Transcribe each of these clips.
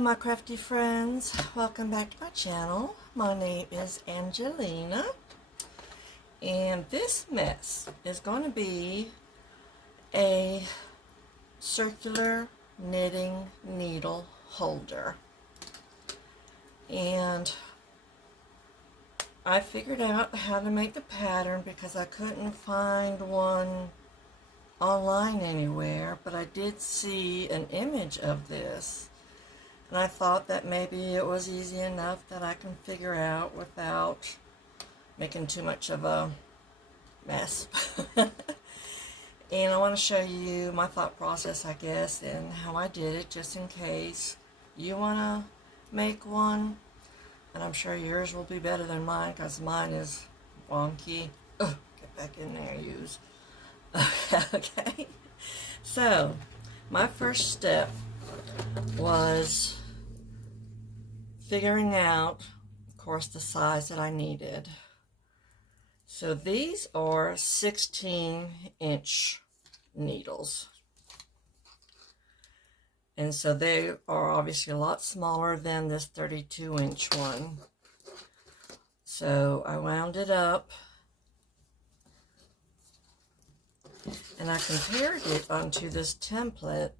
my crafty friends, welcome back to my channel. My name is Angelina, and this mess is going to be a circular knitting needle holder. And I figured out how to make the pattern because I couldn't find one online anywhere, but I did see an image of this. And I thought that maybe it was easy enough that I can figure out without making too much of a mess. And I want to show you my thought process, I guess, and how I did it, just in case you want to make one. And I'm sure yours will be better than mine, because mine is wonky. Ugh, get back in there, use. Okay. So, my first step was figuring out, of course, the size that I needed. So these are 16-inch needles. And so they are obviously a lot smaller than this 32-inch one. So I wound it up and I compared it onto this template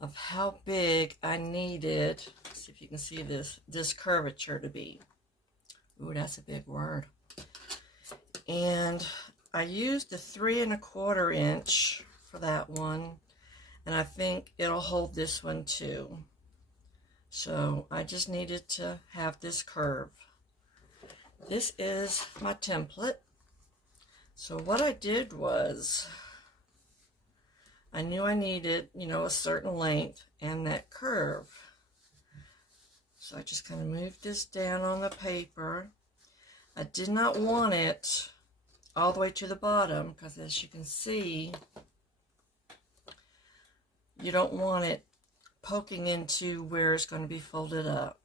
of how big I needed, let's see if you can see this curvature to be. Ooh, that's a big word. And I used the 3 1/4 inch for that one, and I think it'll hold this one too. So I just needed to have this curve. This is my template. So what I did was, I knew I needed, a certain length and that curve. So I just kind of moved this down on the paper. I did not want it all the way to the bottom, because as you can see, you don't want it poking into where it's going to be folded up.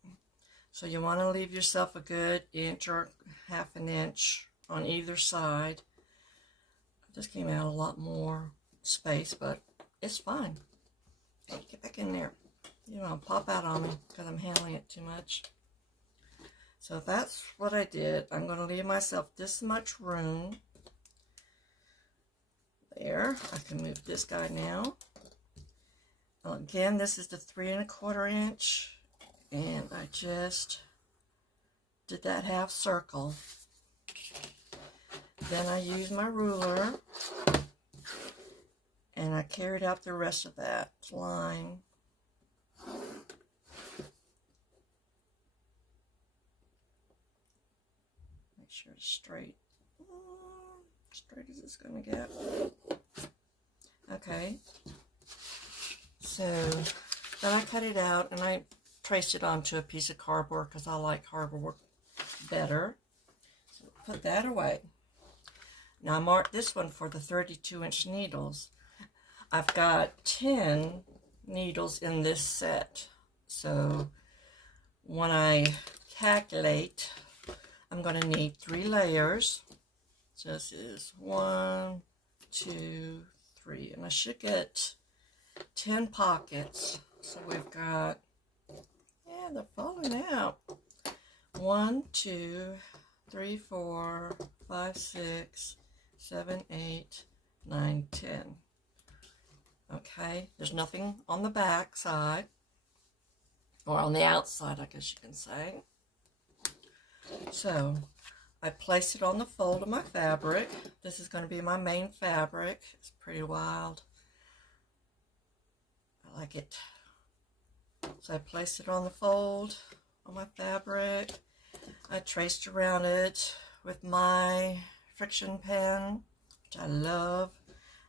So you want to leave yourself a good inch or half an inch on either side. This came out a lot more space, but it's fine. Hey, get back in there. You know, pop out on me because I'm handling it too much. So that's what I did. I'm going to leave myself this much room. There. I can move this guy now. Again, this is the 3 1/4 inch. And I just did that half circle. Then I used my ruler. And I carried out the rest of that line. Make sure it's straight. Straight as it's going to get. Okay. So then I cut it out and I traced it onto a piece of cardboard because I like cardboard better. So put that away. Now I marked this one for the 32-inch needles. I've got 10 needles in this set. So when I calculate, I'm going to need 3 layers. So this is 1, 2, 3. And I should get 10 pockets. So we've got, yeah, they're falling out. 1, 2, 3, 4, 5, 6, 7, 8, 9, 10. Okay, there's nothing on the back side, or on the outside, I guess you can say. So, I placed it on the fold of my fabric. This is going to be my main fabric. It's pretty wild. I like it. So I placed it on the fold of my fabric. I traced around it with my friction pen, which I love.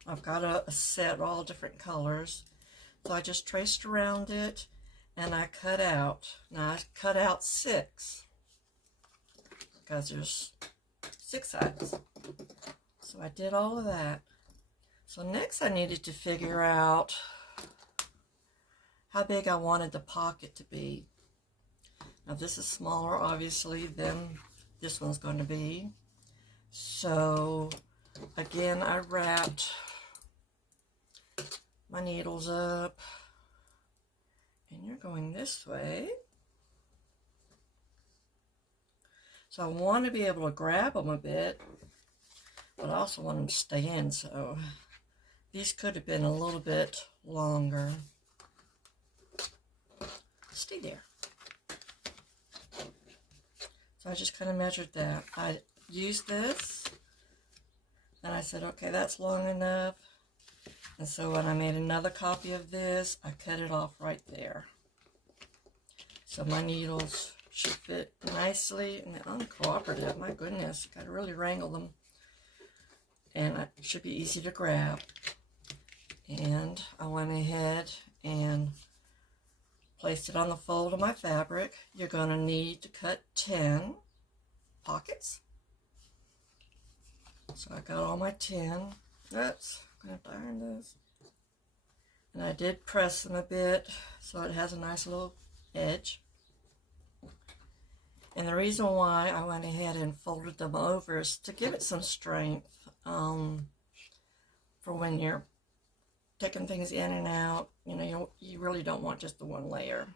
I've got a set all different colors. So I just traced around it and I cut out. Now I cut out 6 because there's 6 sides. So I did all of that. So next I needed to figure out how big I wanted the pocket to be. Now this is smaller obviously than this one's going to be. So again, I wrapped my needles up and you're going this way. So I want to be able to grab them a bit, but I also want them to stay in, so these could have been a little bit longer. Stay there. So I just kind of measured that. I used this, and I said, okay, that's long enough. And so when I made another copy of this, I cut it off right there. So my needles should fit nicely, and they're uncooperative. My goodness, got to really wrangle them. And it should be easy to grab. And I went ahead and placed it on the fold of my fabric. You're going to need to cut 10 pockets. So I got all my 10. Oops, I'm going to iron this. And I did press them a bit so it has a nice little edge. And the reason why I went ahead and folded them over is to give it some strength for when you're taking things in and out. You know, you really don't want just the one layer.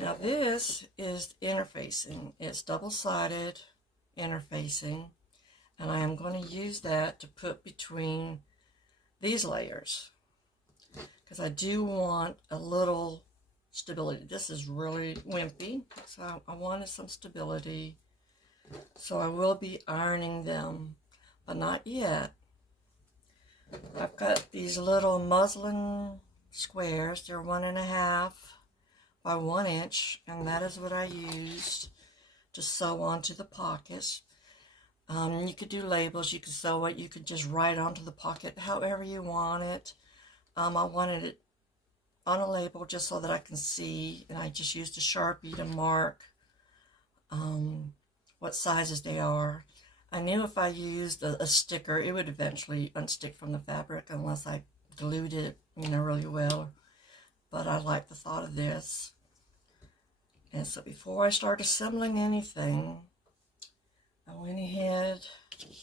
Now this is interfacing. It's double-sided interfacing, and I am going to use that to put between these layers because I do want a little stability. This is really wimpy, so I wanted some stability. So I will be ironing them, but not yet. I've got these little muslin squares. They're 1.5 by 1 inch, and that is what I used to sew onto the pockets. You could do labels, you could sew it, you could just write onto the pocket however you want it. I wanted it on a label just so that I can see, and I just used a Sharpie to mark what sizes they are. I knew if I used a sticker, it would eventually unstick from the fabric unless I glued it, you know, really well. But I like the thought of this. And so before I start assembling anything, I went ahead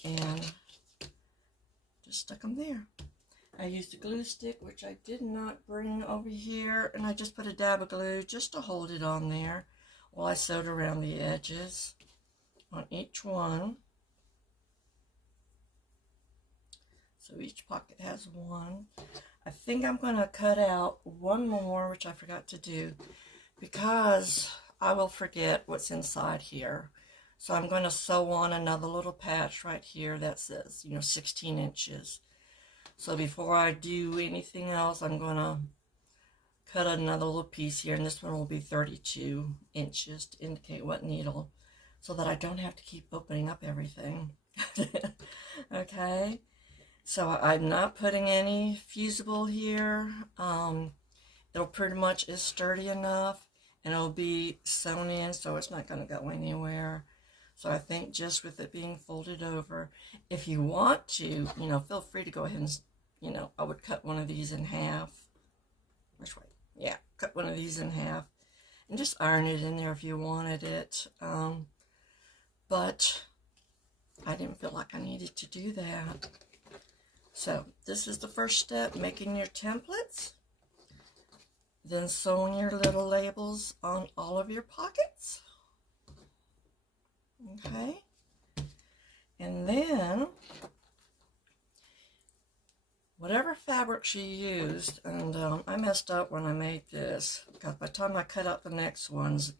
and just stuck them there. I used a glue stick, which I did not bring over here, and I just put a dab of glue just to hold it on there while I sewed around the edges on each one. So each pocket has one. I think I'm going to cut out one more, which I forgot to do, because I will forget what's inside here. So I'm going to sew on another little patch right here that says, you know, 16 inches. So before I do anything else, I'm going to cut another little piece here, and this one will be 32 inches to indicate what needle, so that I don't have to keep opening up everything. Okay, so I'm not putting any fusible here. It'll pretty much is sturdy enough, and it'll be sewn in, so it's not going to go anywhere. So I think just with it being folded over, if you want to, you know, feel free to go ahead and, you know, I would cut one of these in half. Which way? Yeah, cut one of these in half and just iron it in there if you wanted it. But I didn't feel like I needed to do that. So this is the first step, making your templates. Then sewing your little labels on all of your pockets. Okay, and then whatever fabric she used, and I messed up when I made this because by the time I cut out the next ones,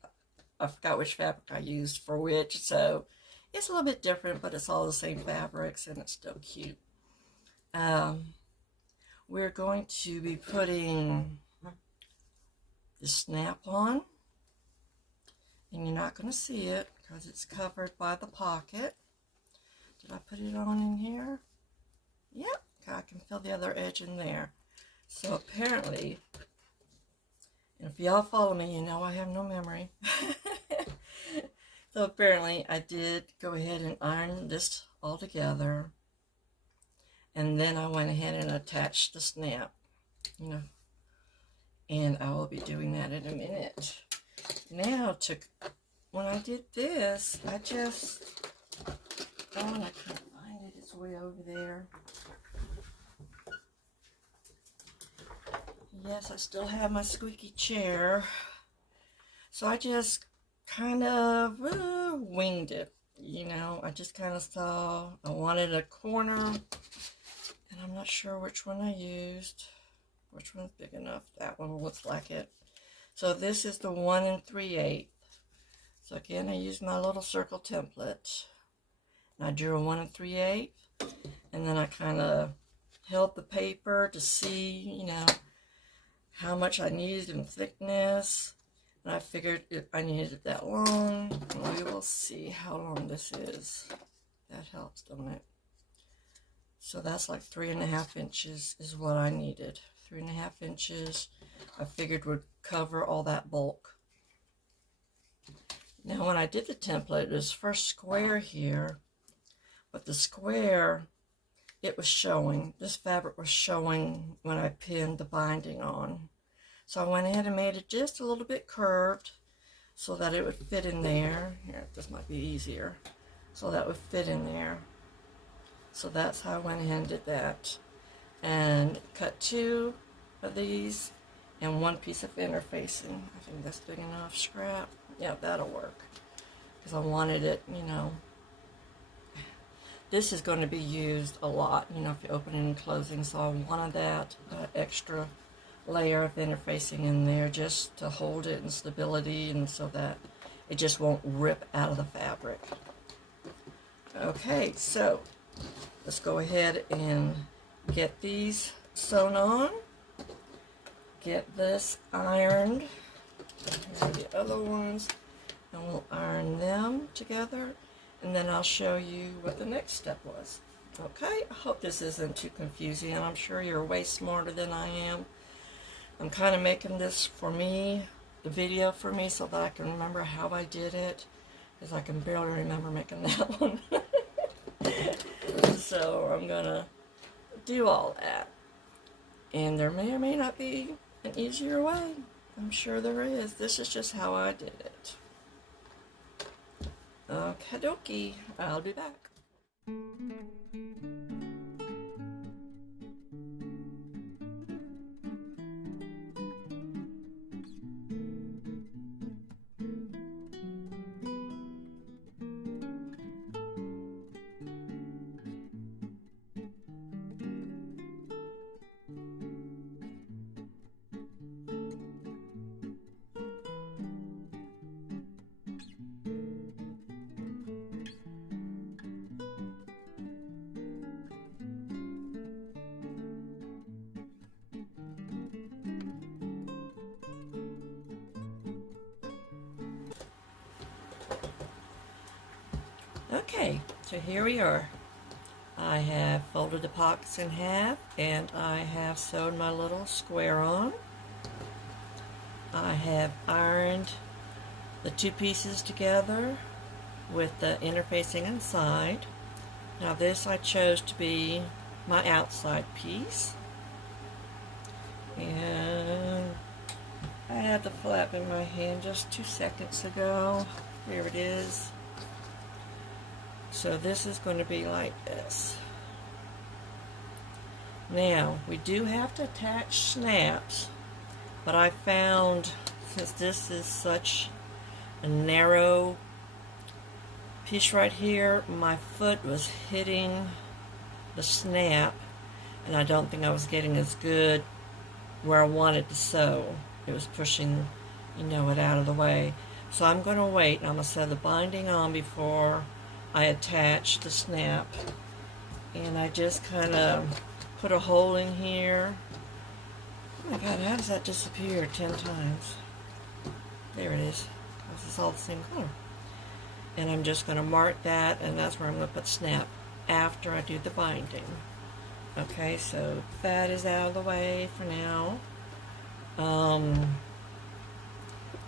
I forgot which fabric I used for which, so it's a little bit different, but it's all the same fabrics and it's still cute. We're going to be putting the snap on, and you're not going to see it because it's covered by the pocket. Did I put it on in here? Yep, I can feel the other edge in there. So apparently, and if y'all follow me, you know I have no memory. So apparently I did go ahead and iron this all together, and then I went ahead and attached the snap, you know, and I will be doing that in a minute. Now, when I did this, I just, oh, I can't find it, it's way over there. Yes, I still have my squeaky chair. So I just kind of winged it. You know, I just kind of saw I wanted a corner, and I'm not sure which one I used. Which one's big enough? That one looks like it. So this is the 1 3/8. So again, I used my little circle template. And I drew a 1 3/8, and then I kind of held the paper to see, you know, how much I needed in thickness. And I figured if I needed it that long, we will see how long this is. That helps, don't it? So that's like 3.5 inches is what I needed. 3.5 inches, I figured would cover all that bulk. Now when I did the template, it was first square here, but the square, it was showing, this fabric was showing when I pinned the binding on. So I went ahead and made it just a little bit curved so that it would fit in there. Here, this might be easier. So that would fit in there. So that's how I went ahead and did that. And cut 2 of these and 1 piece of interfacing. I think that's big enough. Scrap. Yeah, that'll work. Because I wanted it, you know. This is going to be used a lot, you know, if you open it and closing. So I wanted that extra layer of interfacing in there just to hold it in stability and so that it just won't rip out of the fabric. Okay, so let's go ahead and get these sewn on. Get this ironed. Here are the other ones, and we'll iron them together, and then I'll show you what the next step was. Okay, I hope this isn't too confusing, and I'm sure you're way smarter than I am. I'm kind of making this for me, the video for me, so that I can remember how I did it, because I can barely remember making that one. So I'm going to do all that. And there may or may not be an easier way. I'm sure there is. This is just how I did it. Okie dokie. I'll be back. Okay, so here we are. I have folded the pockets in half, and I have sewed my little square on. I have ironed the 2 pieces together with the interfacing inside. Now this I chose to be my outside piece. And I had the flap in my hand just 2 seconds ago. Here it is. So this is going to be like this. Now, we do have to attach snaps, but I found, since this is such a narrow piece right here, my foot was hitting the snap, and I don't think I was getting as good where I wanted to sew. It was pushing, you know, it out of the way. So I'm going to wait, and I'm going to sew the binding on before I attach the snap. And I just kind of put a hole in here. Oh my God, how does that disappear 10 times? There it is. This is all the same color. And I'm just going to mark that, and that's where I'm going to put snap after I do the binding. Okay, so that is out of the way for now.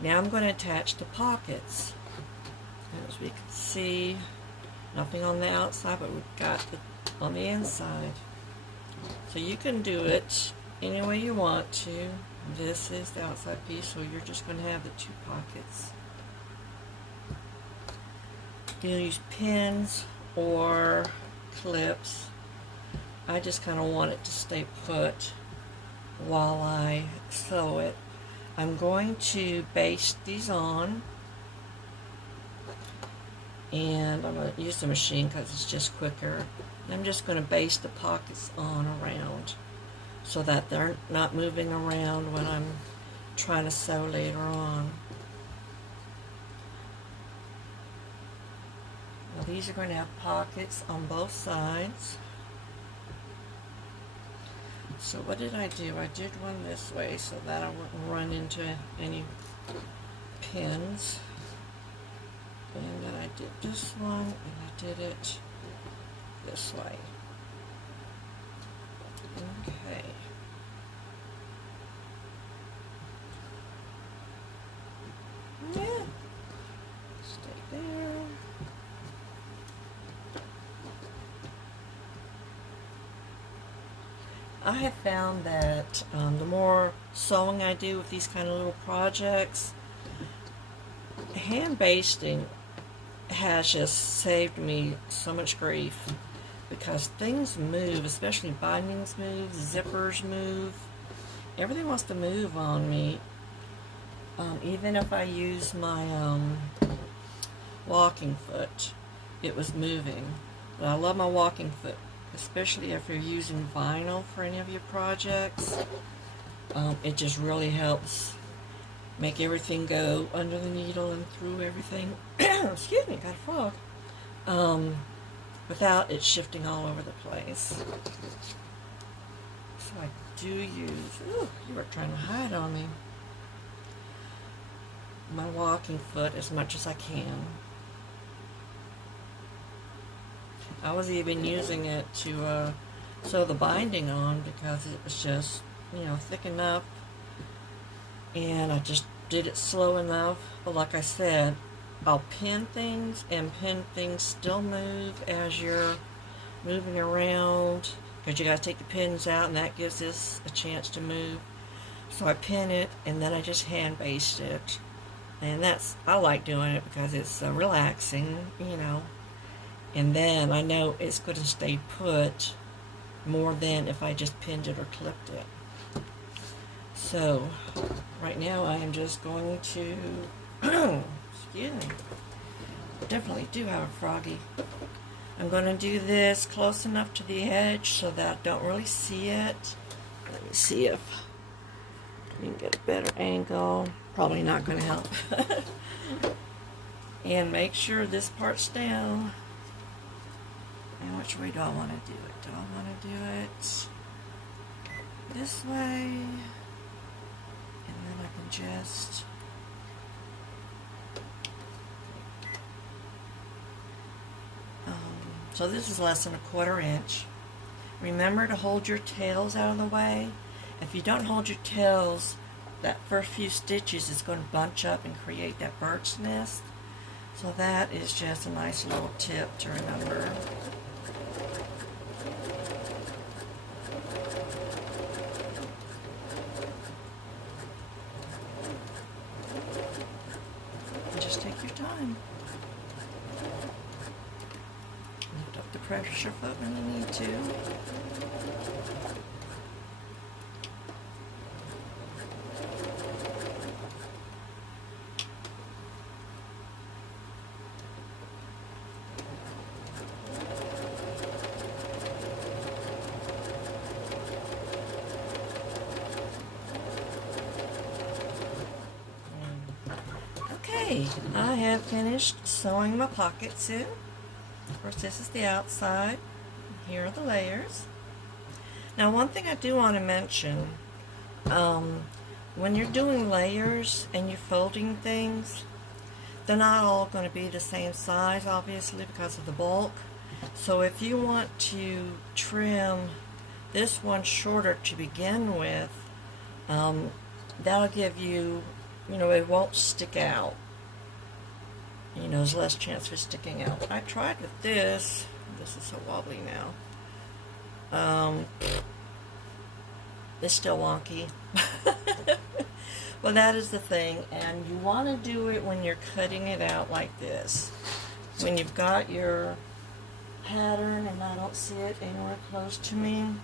Now I'm going to attach the pockets. As we can see, nothing on the outside, but we've got the on the inside. So you can do it any way you want to. This is the outside piece, so you're just going to have the 2 pockets. You can use pins or clips. I just kind of want it to stay put. while I sew it. I'm going to baste these on, and I'm going to use the machine because it's just quicker. I'm just going to baste the pockets on around so that they're not moving around when I'm trying to sew later on. Now these are going to have pockets on both sides. So what did I do? I did one this way so that I wouldn't run into any pins. And then I did this one, and I did it this way. Okay. Yeah. Stay there. I have found that the more sewing I do with these kind of little projects, hand basting has just saved me so much grief because things move, especially bindings move, zippers move. Everything wants to move on me. Even if I use my walking foot, it was moving. But I love my walking foot, especially if you're using vinyl for any of your projects. It just really helps make everything go under the needle and through everything. Excuse me, got a frog. Without it shifting all over the place. So I do use, ooh, you were trying to hide on me, my walking foot as much as I can. I was even using it to sew the binding on because it was just, you know, thick enough, and I just did it slow enough. But like I said, I'll pin things, and pin things still move as you're moving around because you got to take the pins out, and that gives this a chance to move. So I pin it, and then I just hand baste it, and I like doing it because it's relaxing, you know. And then I know it's going to stay put more than if I just pinned it or clipped it. So right now I am just going to excuse me, I definitely do have a froggy. I'm going to do this close enough to the edge so that I don't really see it. Let me see if we can get a better angle. Probably not going to help. And make sure this part's down. And which way do I want to do it? Do I want to do it this way? And then I can just so this is less than 1/4 inch. Remember to hold your tails out of the way. If you don't hold your tails, that first few stitches is going to bunch up and create that bird's nest. So that is just a nice little tip to remember. And just take your time. Lift up the pressure foot when you need to. Okay, I have finished sewing my pockets in. Of course, this is the outside. Here are the layers. Now, one thing I do want to mention, when you're doing layers and you're folding things, they're not all going to be the same size, obviously, because of the bulk. So if you want to trim this one shorter to begin with, that'll give you, it won't stick out. There's less chance for sticking out. I tried with this. This is so wobbly now. It's still wonky. Well, that is the thing, and you want to do it when you're cutting it out like this. When you've got your pattern, and I don't see it anywhere close to me,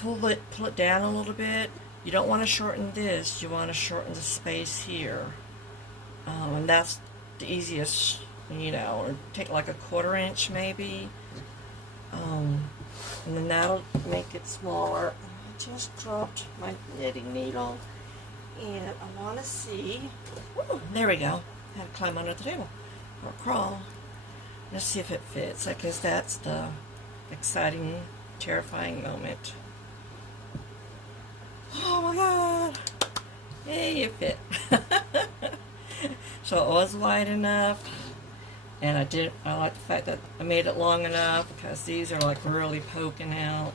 pull it down a little bit. You don't want to shorten this, you want to shorten the space here. And that's the easiest, or take like a 1/4 inch maybe. And then that'll make it smaller. I just dropped my knitting needle, and I want to see. Woo, there we go. I had to climb under the table or crawl. Let's see if it fits, because that's the exciting, terrifying moment. Oh my God! Hey, it fit. So it was wide enough. And I like the fact that I made it long enough, because these are like really poking out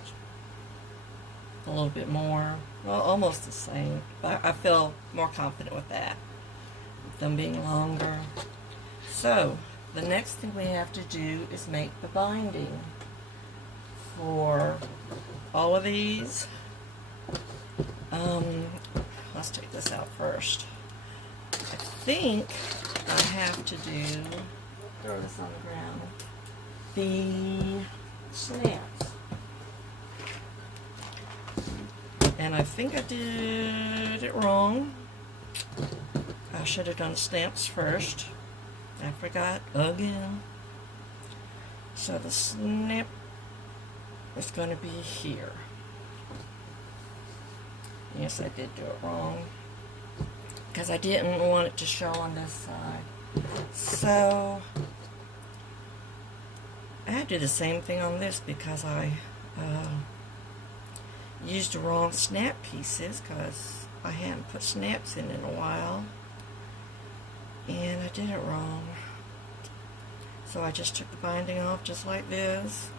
a little bit more. Well, almost the same, but I feel more confident with that, with them being longer. So the next thing we have to do is make the binding for all of these. Let's take this out first. I think I have to do, throw this on the ground, the snaps. And I think I did it wrong. I should have done snaps first. I forgot again. So the snip is going to be here. Yes, I did do it wrong, because I didn't want it to show on this side. So I had to do the same thing on this, because I used the wrong snap pieces, because I hadn't put snaps in a while, and I did it wrong. So I just took the binding off just like this.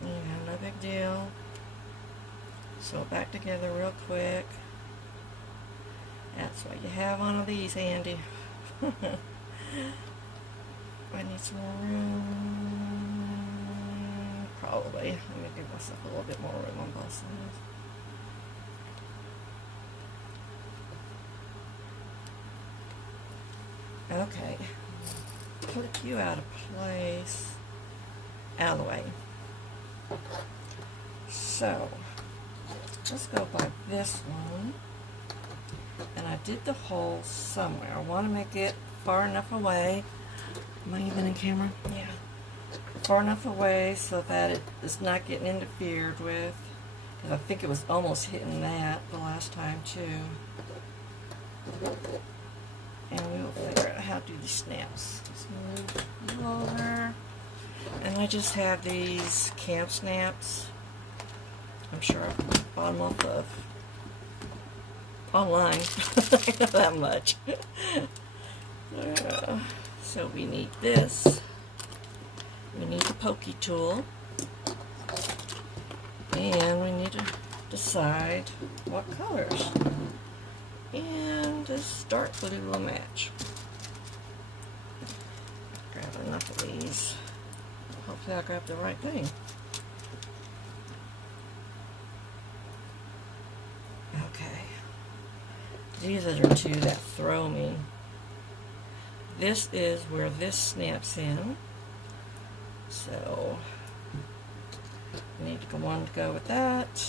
No big deal. Sew it back together real quick. That's why you have one of these handy. I need some more room. Probably. Let me give myself a little bit more room on both sides. Okay. Click you out of place. Out of the way. So, let's go by this one. And I did the hole somewhere. I want to make it far enough away. Am I even in camera? Yeah. Far enough away so that it is not getting interfered with. Because I think it was almost hitting that the last time too. And we will figure out how to do these snaps. Just move you over. And I just have these camp snaps. I'm sure I bought them off of online. I know that much. So we need this. We need the pokey tool. And we need to decide what colors. And this dark blue will match. Grab enough of these. Hopefully I'll grab the right thing. Okay. These are the two that throw me. This is where this snaps in. So I need one to go with that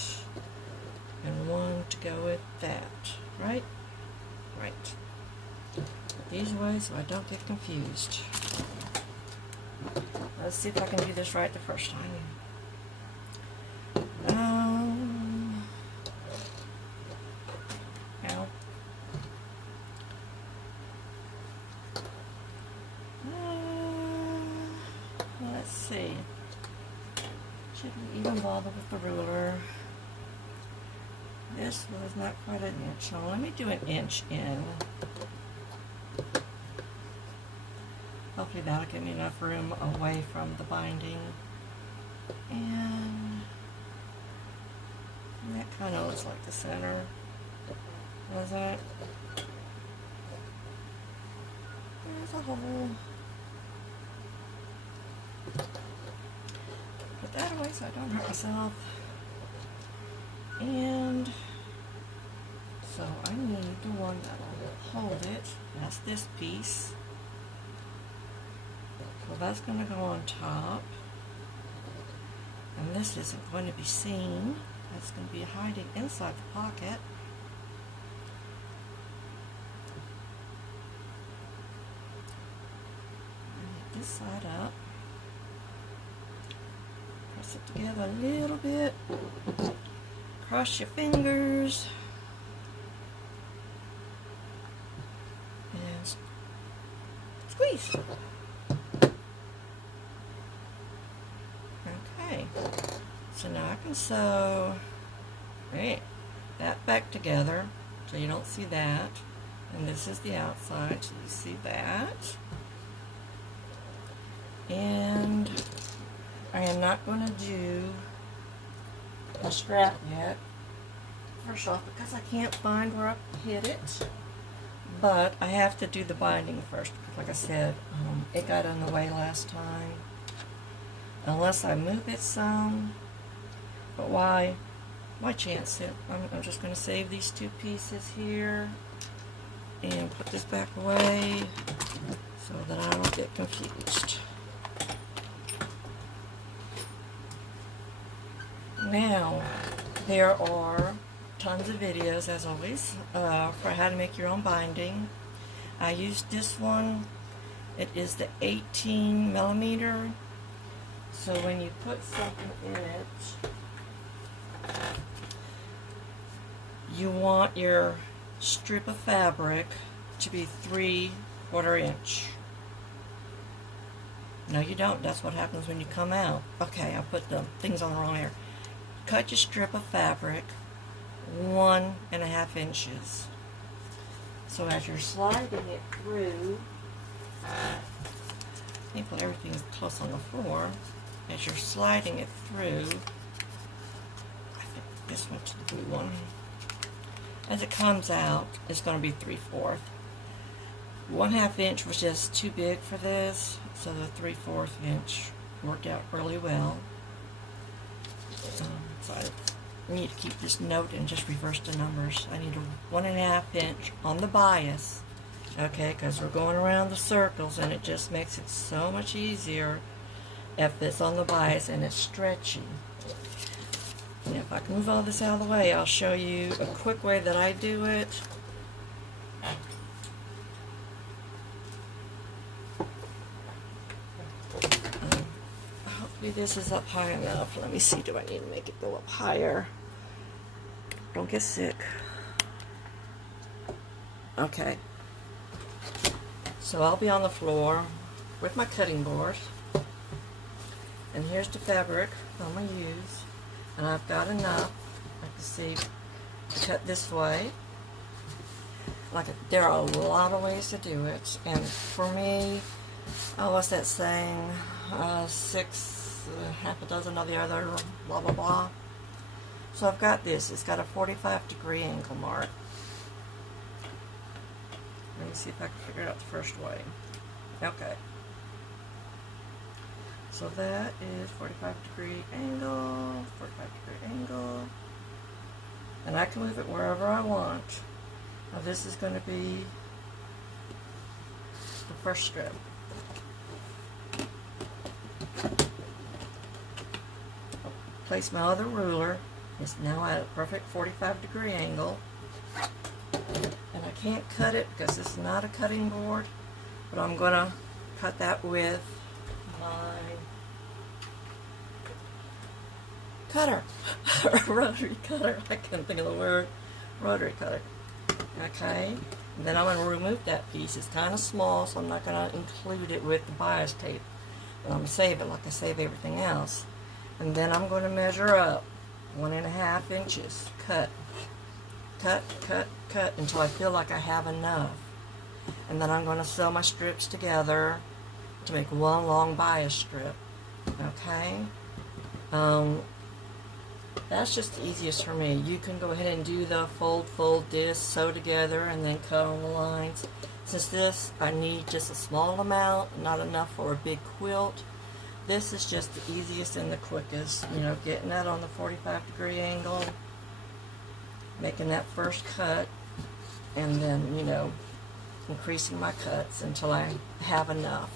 and one to go with that. Right? Right. These ways so I don't get confused. Let's see if I can do this right the first time. Ow. Let's see. Shouldn't even bother with the ruler. This was not quite an inch, so let me do an inch in. Hopefully that'll give me enough room away from the binding. And that kind of looks like the center. Does that? There's a hole. Put that away so I don't hurt myself. And so I need the one that will hold it. That's this piece. So that's going to go on top. And this isn't going to be seen. That's going to be hiding inside the pocket. Get this side up. Press it together a little bit. Cross your fingers. And squeeze. Okay. So now I can sew that back together so you don't see that. And this is the outside, so you see that. And I am not going to do a strap yet. First off, because I can't find where I hid it. But I have to do the binding first, because like I said, it got in the way last time. Unless I move it some. But why chance it? I'm just going to save these two pieces here and put this back away so that I don't get confused. Now, there are tons of videos, as always, for how to make your own binding. I used this one. It is the 18 millimeter. So when you put something in it, you want your strip of fabric to be 3/4 inch. No, you don't. That's what happens when you come out. Okay, I put the things on the wrong here. Cut your strip of fabric 1.5 inches. So as you're sliding it through, thankfully everything's close on the floor. As you're sliding it through, I think this one to the blue one. As it comes out, it's going to be 3/4. 1/2 inch was just too big for this, so the 3/4 inch worked out really well. So I need to keep this note and just reverse the numbers. I need a 1.5 inch on the bias, okay, because we're going around the circles and it just makes it so much easier if it's on the bias and it's stretchy. And if I can move all this out of the way, I'll show you a quick way that I do it. Hopefully this is up high enough. Let me see, do I need to make it go up higher? Don't get sick. Okay. So I'll be on the floor with my cutting board. And here's the fabric I'm going to use. And I've got enough, like you see, to cut this way. Like, there are a lot of ways to do it. And for me, what's that saying? 6, half a dozen of the other, blah, blah, blah. So I've got this. It's got a 45-degree angle mark. Let me see if I can figure it out the first way. Okay. So that is 45-degree angle, 45-degree angle. And I can move it wherever I want. Now this is going to be the first strip. I'll place my other ruler. It's now at a perfect 45-degree angle. And I can't cut it because this is not a cutting board, but I'm going to cut that with my cutter. Rotary cutter. I couldn't think of the word. Rotary cutter. Okay. And then I'm going to remove that piece. It's kind of small, so I'm not going to include it with the bias tape. But I'm going to save it like I save everything else. And then I'm going to measure up 1.5 inches. Cut. Cut, cut, cut until I feel like I have enough. And then I'm going to sew my strips together to make one long bias strip. Okay? That's just the easiest for me. You can go ahead and do the fold this, sew together, and then cut on the lines. Since this, I need just a small amount, not enough for a big quilt. This is just the easiest and the quickest. You know, getting that on the 45-degree angle, making that first cut, and then, you know, increasing my cuts until I have enough.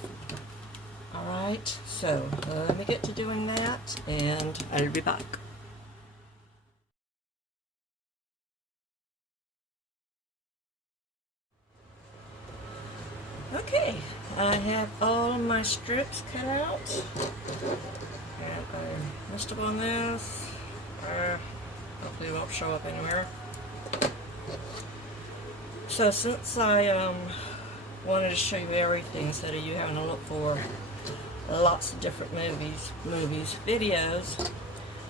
Alright, so let me get to doing that, and I'll be back. Okay, I have all my strips cut out, and I messed up on this. Hopefully it won't show up anywhere. So since I wanted to show you everything instead of you having to look for lots of different videos,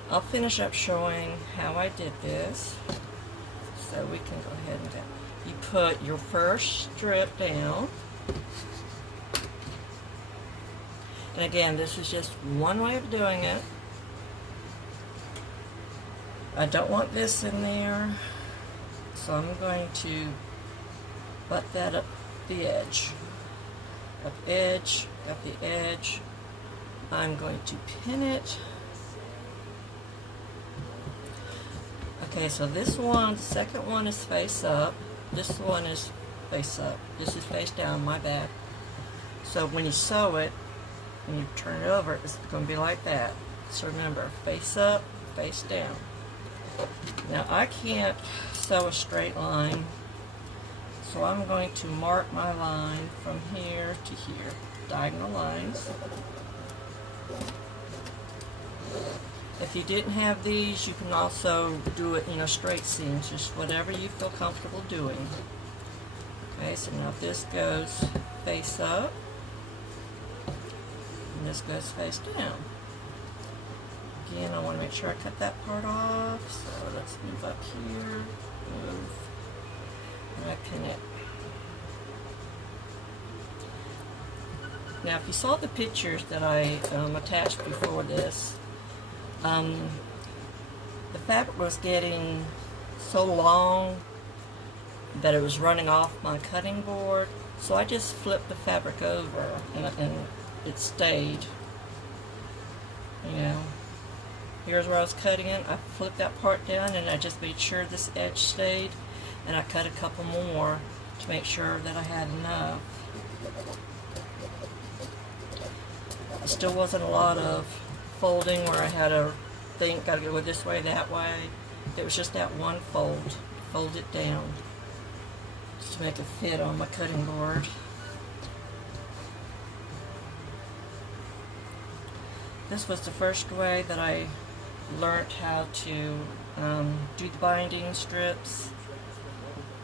I'll finish up showing how I did this. So we can go ahead and you put your first strip down. And again, this is just one way of doing it. I don't want this in there, so I'm going to butt that up the edge. Up edge, up the edge. I'm going to pin it. Okay, so this one, the second one is face up. This one is face up. This is face down, my bad. So when you sew it, when you turn it over, it's going to be like that. So remember, face up, face down. Now I can't sew a straight line, so I'm going to mark my line from here to here, diagonal lines. If you didn't have these, you can also do it, straight seams, just whatever you feel comfortable doing. Okay, so now this goes face up, and this goes face down. Again, I want to make sure I cut that part off, so let's move up here, move, and I pin it. Now, if you saw the pictures that I attached before this, the fabric was getting so long that it was running off my cutting board, so I just flipped the fabric over and it stayed. Here's where I was cutting it. I flipped that part down and I just made sure this edge stayed, and I cut a couple more to make sure that I had enough. It still wasn't a lot of folding where I had to think, gotta go this way, that way. It was just that one fold it down, just to make it fit on my cutting board. This was the first way that I learned how to do the binding strips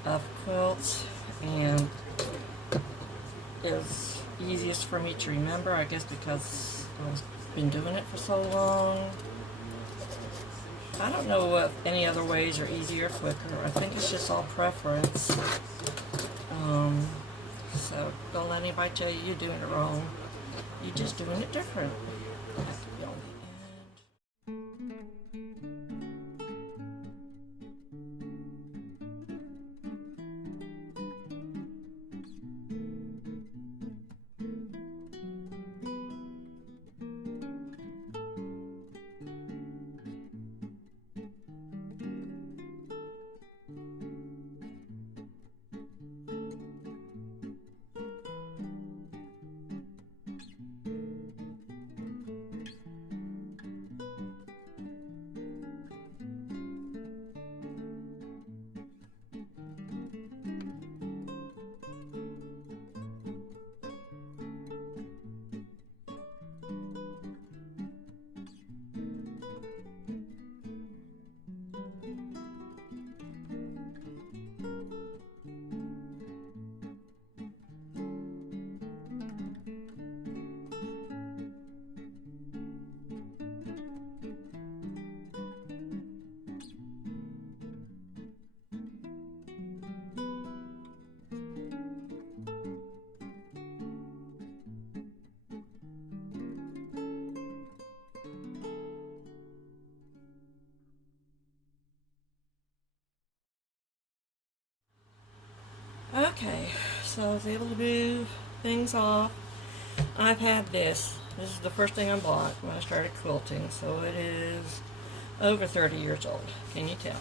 of quilts, and it was easiest for me to remember, I guess because I've been doing it for so long. I don't know if any other ways are easier or quicker. I think it's just all preference. So don't let anybody tell you you're doing it wrong. You're just doing it different. You have to be on the end. Okay, so I was able to move things off. I've had this. This is the first thing I bought when I started quilting, so it is over 30 years old. Can you tell?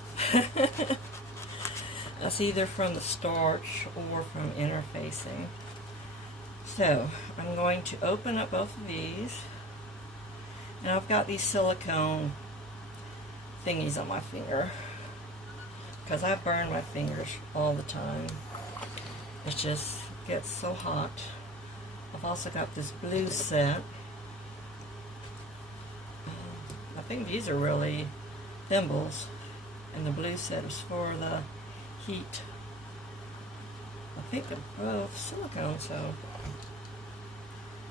That's either from the starch or from interfacing. So I'm going to open up both of these, and I've got these silicone thingies on my finger because I burn my fingers all the time. It just gets so hot. I've also got this blue set. I think these are really thimbles, and the blue set is for the heat. I think they're both silicone, so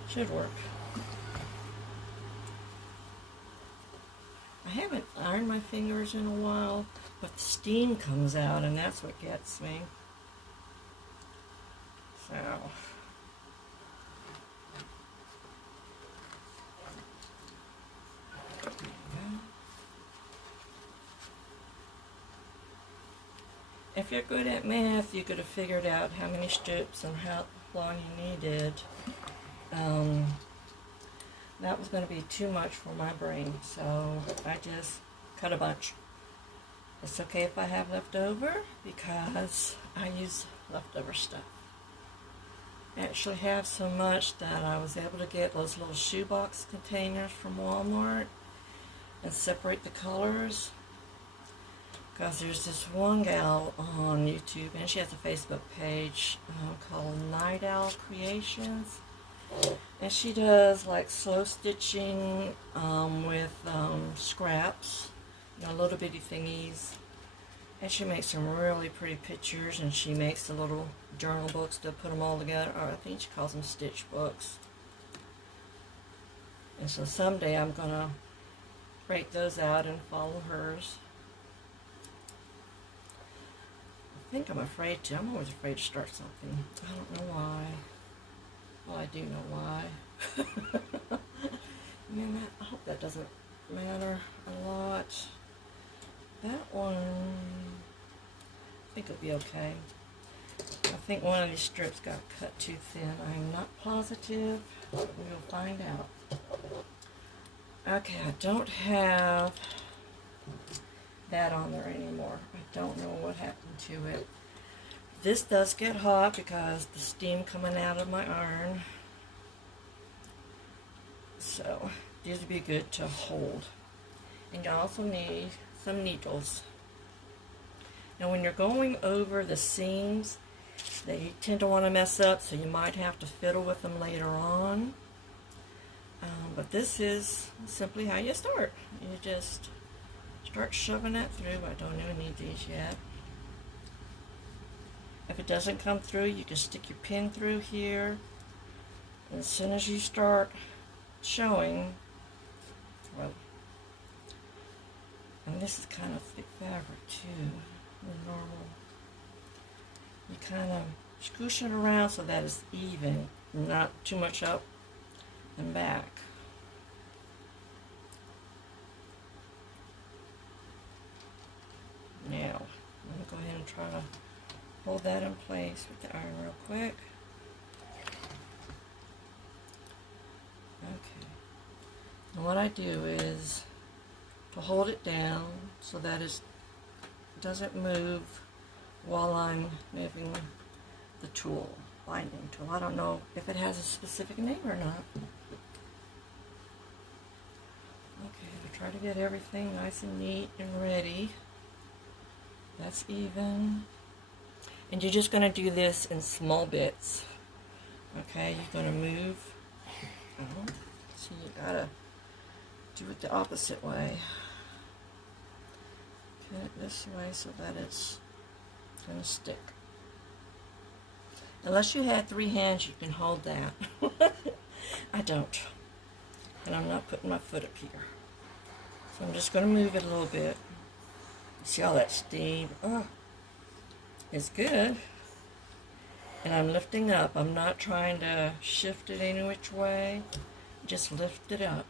should work. I haven't ironed my fingers in a while, but the steam comes out, and that's what gets me. So, if you're good at math, you could have figured out how many strips and how long you needed. That was going to be too much for my brain, so I just cut a bunch. It's okay if I have leftover because I use leftover stuff. I actually have so much that I was able to get those little shoebox containers from Walmart and separate the colors. Because there's this one gal on YouTube, and she has a Facebook page called Night Owl Creations. And she does like slow stitching with scraps, you know, little bitty thingies. And she makes some really pretty pictures, and she makes the little journal books to put them all together. Or I think she calls them stitch books. And so someday I'm going to break those out and follow hers. I think I'm afraid to. I'm always afraid to start something. I don't know why. Well, I do know why. Man, I hope that doesn't matter a lot. That one, I think it'll be okay. I think one of these strips got cut too thin. I'm not positive. We'll find out. Okay, I don't have that on there anymore. I don't know what happened to it. This does get hot because the steam coming out of my iron. So these would be good to hold. And you also need some needles. Now when you're going over the seams, they tend to want to mess up, so you might have to fiddle with them later on. But this is simply how you start. You just start shoving that through. I don't even need these yet. If it doesn't come through, you can stick your pin through here. And as soon as you start showing, well, and this is kind of thick fabric too, than normal. You kind of scoosh it around so that it's even, not too much up and back. Now, I'm going to go ahead and try to hold that in place with the iron real quick. Okay. And what I do is to hold it down so that it doesn't move while I'm moving the tool, binding tool. I don't know if it has a specific name or not. Okay, I try to get everything nice and neat and ready. That's even. And you're just going to do this in small bits. Okay, you're going to move. So you got to do it the opposite way. Pin it this way so that it's going to stick. Unless you had 3 hands, you can hold that. I don't. And I'm not putting my foot up here. So I'm just going to move it a little bit. See all that steam? Oh, it's good. And I'm lifting up. I'm not trying to shift it any which way. Just lift it up.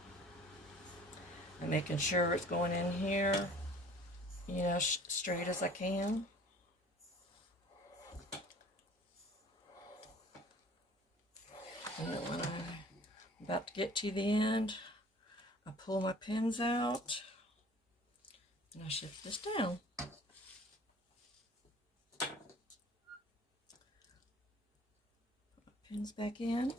I'm making sure it's going in here, you know, straight as I can. And then when I'm about to get to the end, I pull my pins out and I shift this down. Put my pins back in.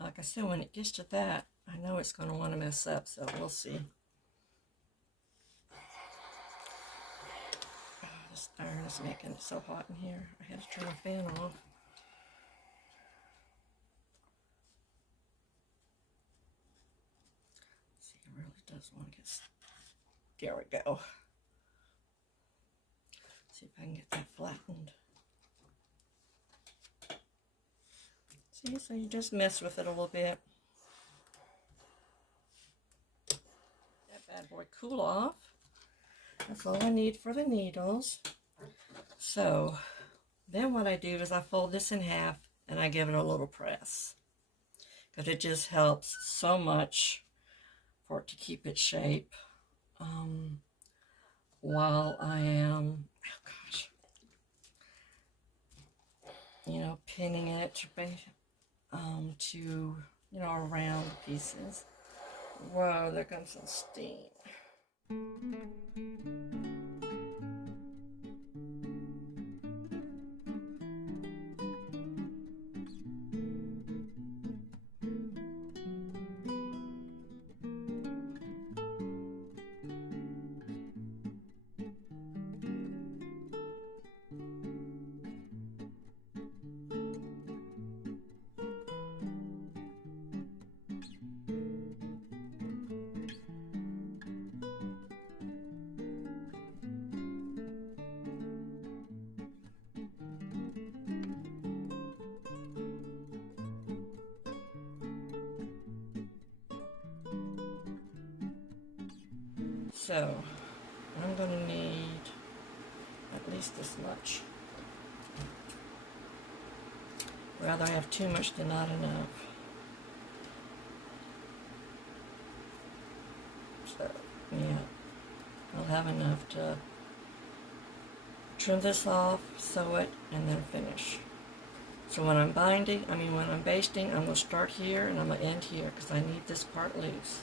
Like I said, when it gets to that, I know it's going to want to mess up, so we'll see. This iron is making it so hot in here. I had to turn the fan off. See, it really does want to get... There we go. See if I can get that flattened. See, so you just mess with it a little bit. That bad boy cool off. That's all I need for the needles. So then what I do is I fold this in half and I give it a little press, because it just helps so much for it to keep its shape while I am, oh gosh, you know, pinning it to, you know, around pieces. Whoa, there comes some steam. So I'm going to need at least this much. Rather I have too much than not enough. So yeah, I'll have enough to trim this off, sew it, and then finish. So when I'm when I'm basting, I'm going to start here and I'm going to end here because I need this part loose.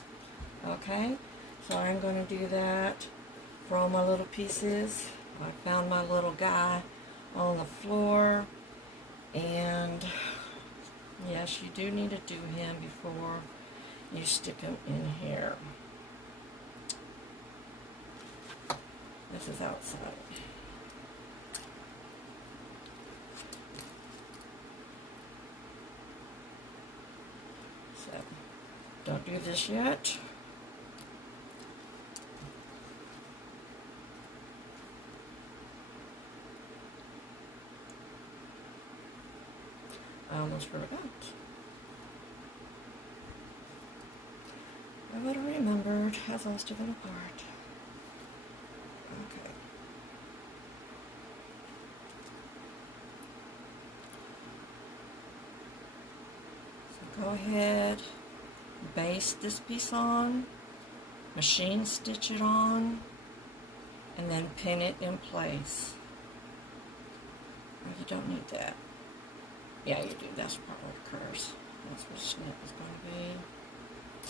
Okay? So I'm going to do that for all my little pieces. I found my little guy on the floor, and yes, you do need to do him before you stick him in here. This is outside. So don't do this yet. I almost forgot. I would have remembered as I was taking it apart. Okay. So go ahead, baste this piece on, machine stitch it on, and then pin it in place. Oh, you don't need that. Yeah, you do. That's part of the curse. That's what snip is going to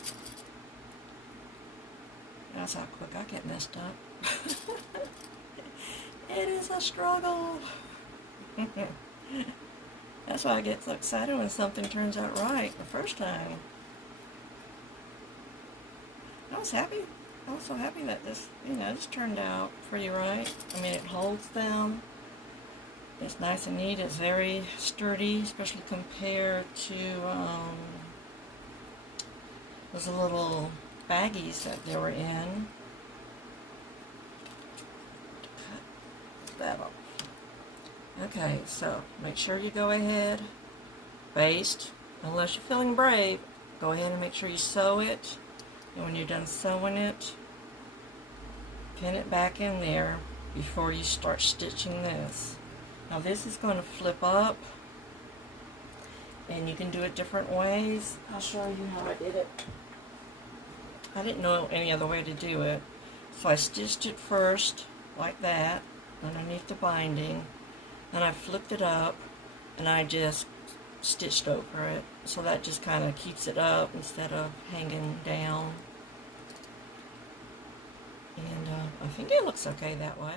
be. That's how quick I get messed up. It is a struggle. That's why I get so excited when something turns out right the first time. I was happy. I was so happy that this, this turned out pretty right. I mean, it holds them. It's nice and neat. It's very sturdy, especially compared to those little baggies that they were in. Cut that off. Okay, so make sure you go ahead, baste. Unless you're feeling brave, go ahead and make sure you sew it. And when you're done sewing it, pin it back in there before you start stitching this. Now this is going to flip up, and you can do it different ways. I'll show you how I did it. I didn't know any other way to do it, so I stitched it first like that underneath the binding, then I flipped it up and I just stitched over it, so that just kind of keeps it up instead of hanging down. And I think it looks okay that way.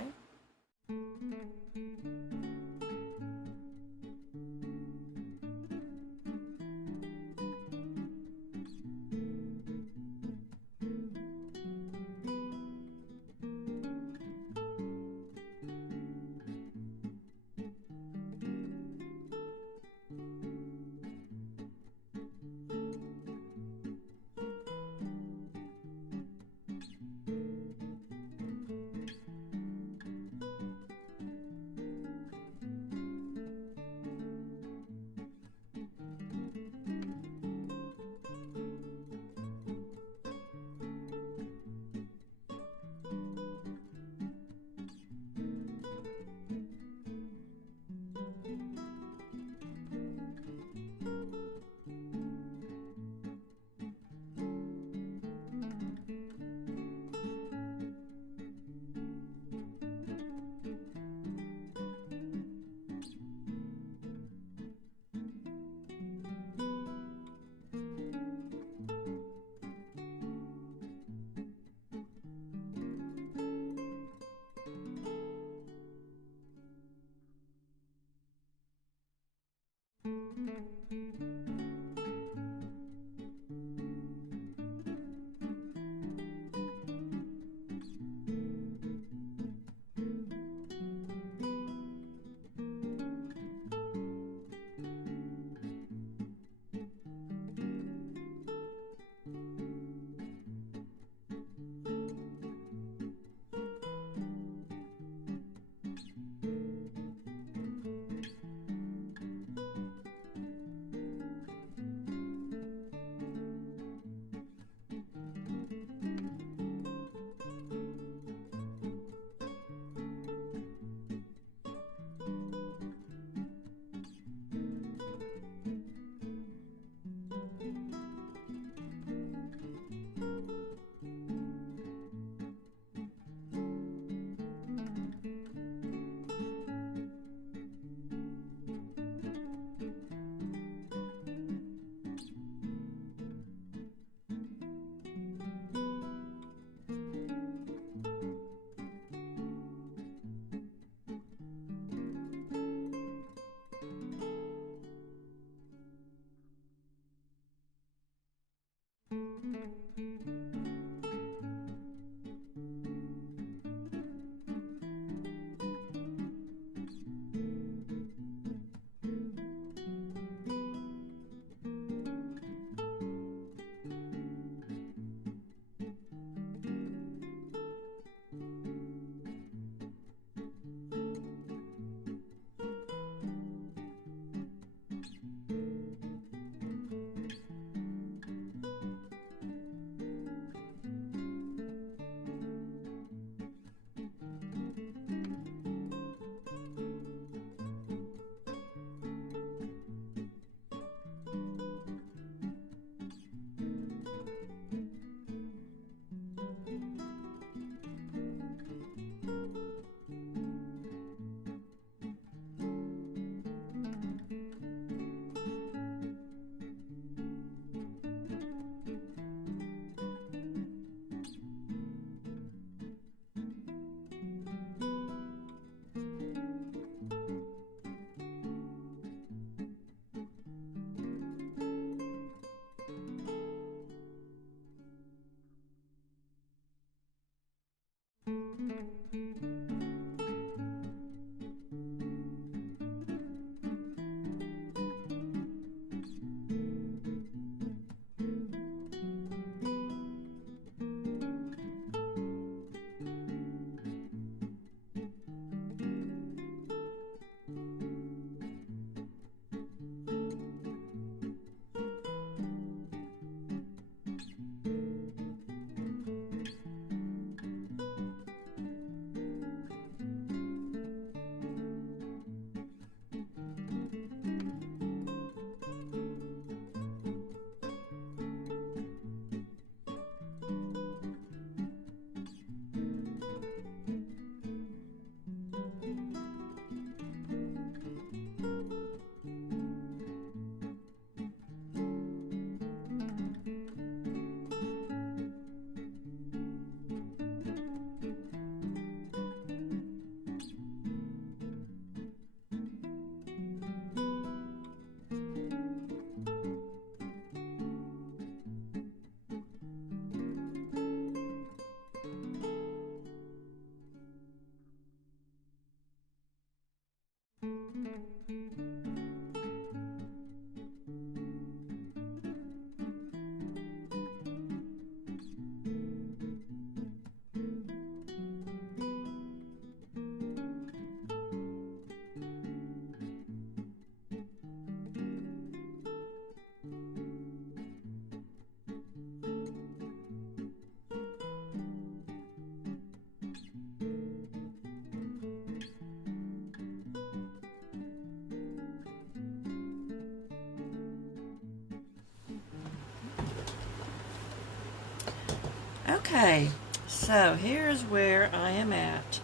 Okay, so here's where I am at.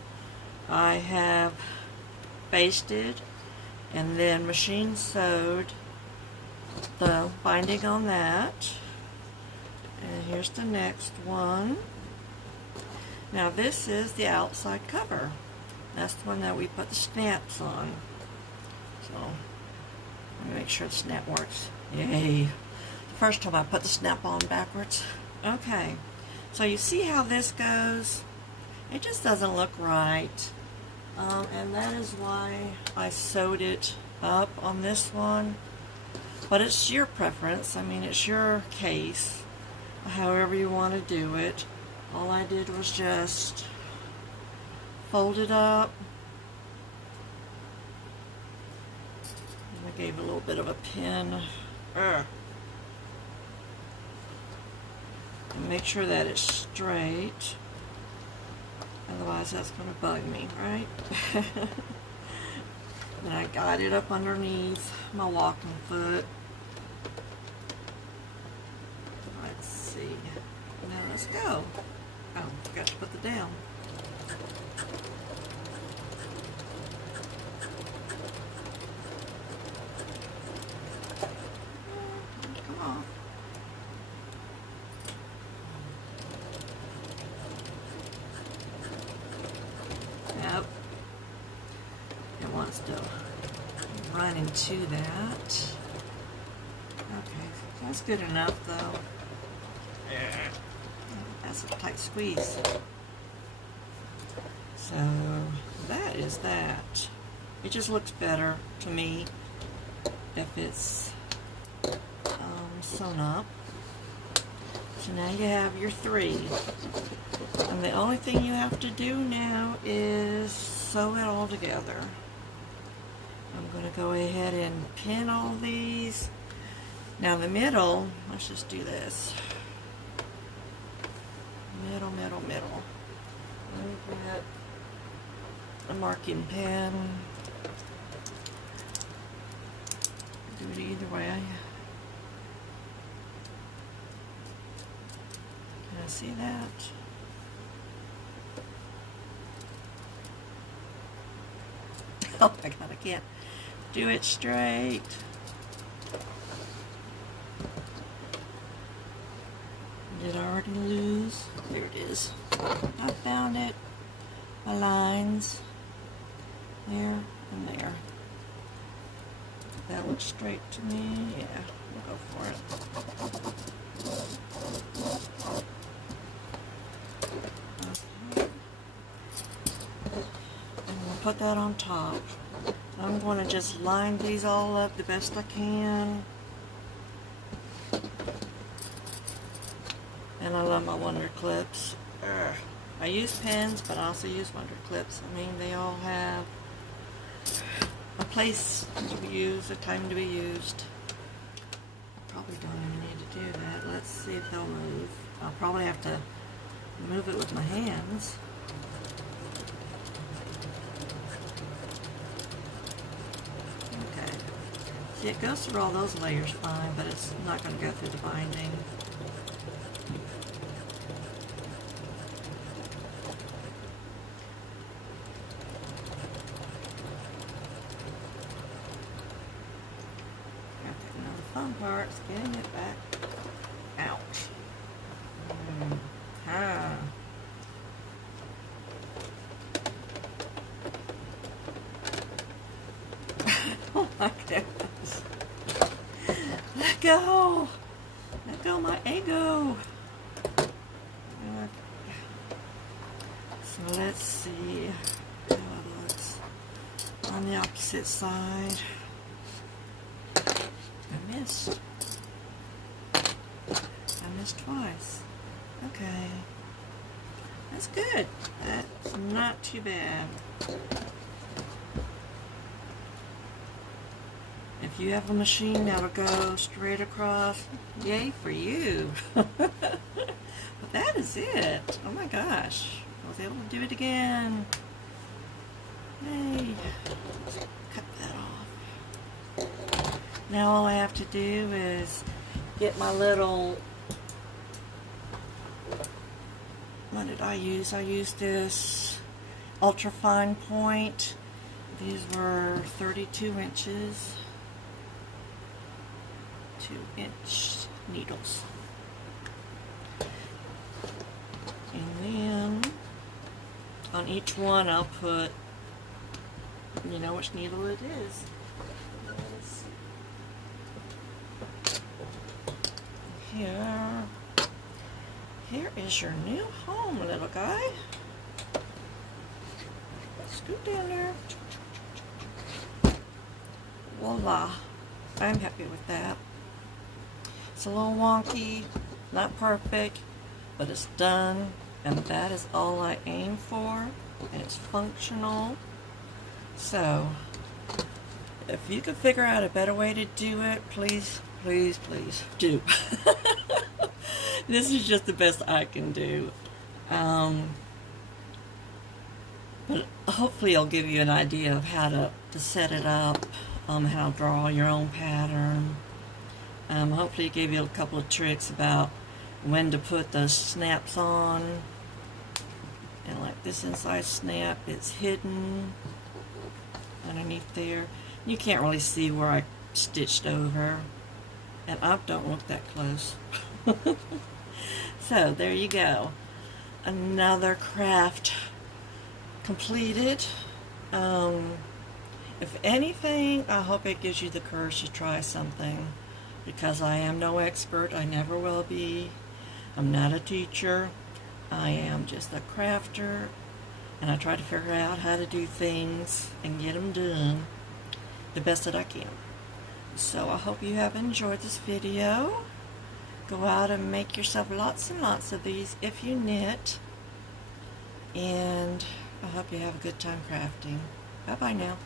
I have basted and then machine sewed the binding on that. And here's the next one. Now this is the outside cover. That's the one that we put the snaps on. So let me make sure the snap works. Yay! The first time I put the snap on backwards. Okay, so you see how this goes? It just doesn't look right. And that is why I sewed it up on this one. But it's your preference. I mean, it's your case. However you want to do it. All I did was just fold it up. And I gave a little bit of a pin. And make sure that it's straight. Otherwise that's going to bug me, right? And I got it up underneath my walking foot. Let's see. Now let's go. Oh, forgot to put the down. Come on. Yep. It wants to run into that. Okay, that's good enough though. That's a tight squeeze. So that is that. It just looks better to me if it's sewn up. So now you have your 3. And the only thing you have to do now is sew it all together. I'm going to go ahead and pin all these. Now the middle, let's just do this. Middle. Let me get a marking pen. Do it either way. Can I see that? Oh my God, I can't do it straight. Did I already lose? There it is. I found it. My lines. There and there. That looks straight to me. Yeah, we'll go for it. Okay. And we'll put that on top. I'm going to just line these all up the best I can. And I love my Wonder Clips. I use pens, but I also use Wonder Clips. I mean, they all have a place to be used, a time to be used. Probably don't even need to do that. Let's see if they'll move. I'll probably have to move it with my hands. Okay. See, it goes through all those layers fine, but it's not going to go through the binding. Fun part's getting it back out. Oh my goodness. Let go. Let go my ego. Okay. So let's see how it looks on the opposite side. I missed twice. Okay. That's good. That's not too bad. If you have a machine that'll go straight across, yay for you. But that is it. Oh my gosh. I was able to do it again. Yay. Let's cut that off. Now all I have to do is get my little, what did I use? I used this ultra fine point. These were 32 inches, 2-inch needles. And then on each one I'll put, you know which needle it is. Here is your new home, little guy. Scoot down there. Voila. I'm happy with that. It's a little wonky, not perfect, but it's done, and that is all I aim for, and it's functional. So, if you could figure out a better way to do it, please do. This is just the best I can do. But hopefully it'll give you an idea of how to set it up, how to draw your own pattern. Hopefully it gave you a couple of tricks about when to put the snaps on. And like this inside snap, it's hidden underneath there. You can't really see where I stitched over. And I don't look that close. So there you go. Another craft completed. If anything, I hope it gives you the courage to try something, because I am no expert. I never will be. I'm not a teacher. I am just a crafter, and I try to figure out how to do things and get them done the best that I can. So I hope you have enjoyed this video. Go out and make yourself lots and lots of these if you knit. And I hope you have a good time crafting. Bye-bye now.